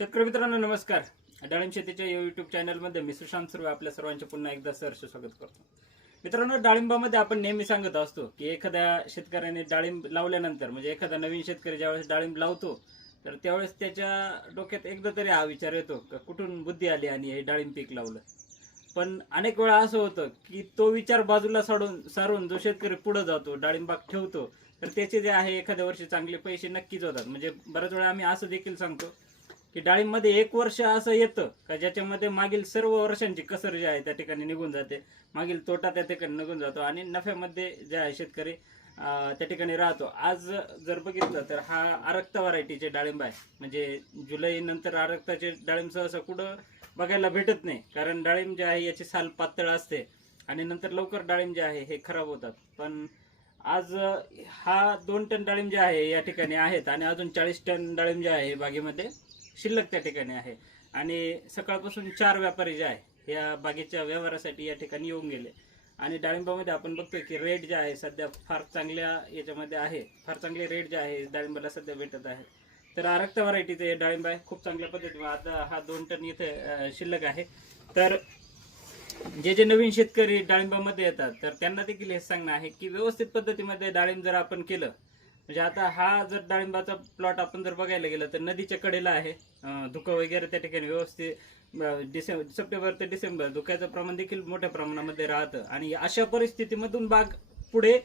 शेतकरी मित्रांनो नमस्कार. डाळिंब शेतीच्या यूट्यूब चॅनलमध्ये मी सुशांत सुर्वे आपल्या सर्वांचे पुन्हा एकदा सहर्ष स्वागत करतो. मित्रांनो, डाळिंबामध्ये आपण नेहमी सांगत असतो की एखाद्या शेतकऱ्याने डाळिंब लावल्यानंतर म्हणजे एखादा नवीन शेतकरी ज्यावेळेस डाळिंब लावतो तर त्यावेळेस त्याच्या डोक्यात एकदा तरी हा विचार येतो का कुठून बुद्धी आली आणि हे डाळिंब पीक लावलं. पण अनेक वेळा असं होतं की तो विचार बाजूला सारून जो शेतकरी पुढे जातो, डाळिंबाग ठेवतो, तर त्याचे जे आहे एखाद्या वर्षी चांगले पैसे नक्कीच होतात. म्हणजे बऱ्याच वेळा आम्ही असं देखील सांगतो की डाळिंबमध्ये एक वर्ष असं येतं का ज्याच्यामध्ये मागील सर्व वर्षांची कसर जी आहे त्या ठिकाणी निघून जाते, मागील तोटा त्या ठिकाणी निघून जातो आणि नफ्यामध्ये जे आहे शेतकरी त्या ठिकाणी राहतो. आज जर बघितलं तर हा आरक्ता व्हरायटीचे डाळिंब आहे. म्हणजे जुलै नंतर आरक्ताचे डाळिंब सहसा कुठं बघायला भेटत नाही, कारण डाळिंब जे आहे याची साल पातळ असते आणि नंतर लवकर डाळिंब जे आहे हे खराब होतात. पण आज हा 2 टन डाळिंब जे आहे या ठिकाणी आहेत आणि अजून 40 टन डाळिंब जे आहे बागेमध्ये शिल्लक त्या ठिकाणी आहे. आणि सकाळपासून 4 व्यापारी जे आहे या बागेच्या व्यवहारासाठी या ठिकाणी येऊन गेले. आणि डाळिंबामध्ये आपण बघतोय की रेट जे आहे सध्या फार चांगल्या याच्यामध्ये आहे, फार चांगले रेट जे आहे डाळिंबाला सध्या भेटत आहे. तर आरक्ता व्हरायटीचे हे डाळिंब आहे, खूप चांगल्या पद्धतीने आता हा 2 टन इथे शिल्लक आहे. तर जे नवीन शेतकरी डाळिंबामध्ये येतात तर त्यांना देखील हे सांगणं आहे की व्यवस्थित पद्धतीमध्ये डाळिंब जर आपण केलं, म्हणजे आता हा जर डाळिंबाचा प्लॉट आपण जर बघायला गेलं तर नदीच्या कडेला आहे. धुकं वगैरे त्या ठिकाणी व्यवस्थित सप्टेंबर ते डिसेंबर धुक्याचं प्रमाण देखील मोठ्या प्रमाणामध्ये राहतं आणि अशा परिस्थितीमधून बाग पुढे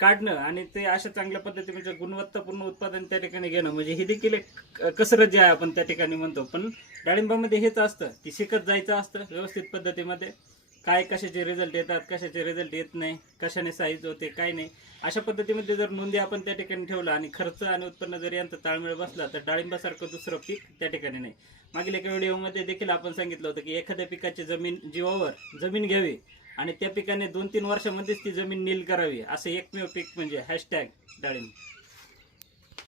काढणं आणि ते अशा चांगल्या पद्धतीने म्हणजे गुणवत्तापूर्ण उत्पादन त्या ठिकाणी घेणं म्हणजे ही देखील एक कसरत जी आहे आपण त्या ठिकाणी म्हणतो. पण डाळिंबामध्ये हेच असतं की शिकत जायचं असतं व्यवस्थित पद्धतीमध्ये, काय कशाचे रिझल्ट येतात, कशाचे रिझल्ट येत नाही, कशाने साईज होते, काय नाही. अशा पद्धतीमध्ये जर नोंदी आपण त्या ठिकाणी ठेवला आणि खर्च आणि उत्पन्न जर यांचा ताळमेळ बसला तर डाळिंबासारखं दुसरं पीक त्या ठिकाणी नाही. मागील एका व्हिडिओमध्ये देखील आपण सांगितलं होतं की एखाद्या पिकाची जीवावर जमीन घ्यावी आणि त्या पिकाने 2-3 वर्षामध्येच ती जमीन नील करावी, असं एकमेव पीक म्हणजे # डाळिंब.